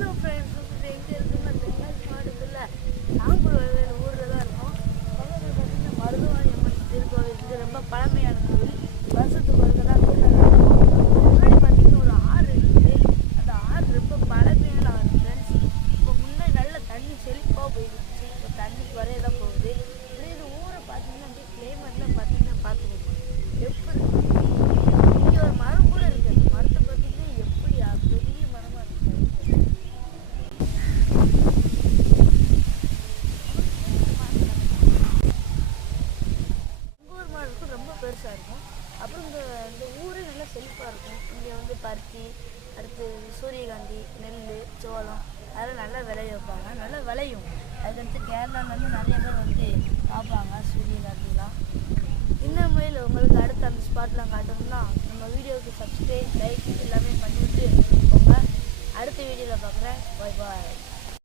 Hello friends, எங்கே இருக்குன்னா தென்காசி மாவட்டத்தில் நாகூர் ஊரில் தான் இருக்கும். பக்கத்தில் பார்த்தீங்கன்னா மருதுவாணி அம்மன் திருக்கோவில் இருக்குது. ரொம்ப பழமையான கோவில். வருஷத்துக்கு ஒரு தான் முன்னாடி பார்த்தீங்கன்னா ஒரு ஆறு இருக்குது. அந்த ஆறு ரொம்ப பழமையான ஆறு ஃப்ரெண்ட்ஸ். இப்போ முன்னே நல்ல தண்ணி செழிப்பாக போயிருந்துச்சு. இப்போ தண்ணி குறைய தான் போகுது. இது ஊரை பார்த்தீங்கன்னா அப்படியே கிளைமேட்லாம் பார்த்தீங்கன்னா பார்த்துக்கோங்க எப்படி இங்கே ஒரு மரம் கூட இருக்குது. அந்த மரத்தை பார்த்தீங்கன்னா எப்படி பெரிய மரமாக இருக்குது. ஊர் மரம் ரொம்ப பெருசாக இருக்கும். அப்புறம் இந்த ஊரே நல்லா செழிப்பாக இருக்கும். இங்கே வந்து பருத்தி, அடுத்து சூரியகாந்தி, நெல், சோளம் அதெல்லாம் நல்லா விளைய வைப்பாங்க. நல்லா விளையும். அதுக்கடுத்து கேரளாலேருந்து நிறைய பேர் வந்து பார்ப்பாங்க சூரியகாந்திலாம். இன்னும் முறையில் உங்களுக்கு அடுத்து அந்த ஸ்பாட்லாம் காட்டணும்னா நம்ம வீடியோவுக்கு சப்ஸ்கிரைப், லைக் எல்லாமே பண்ணிவிட்டு போங்க. அடுத்த வீடியோவில் பார்க்குறேன். பாய் பாய்.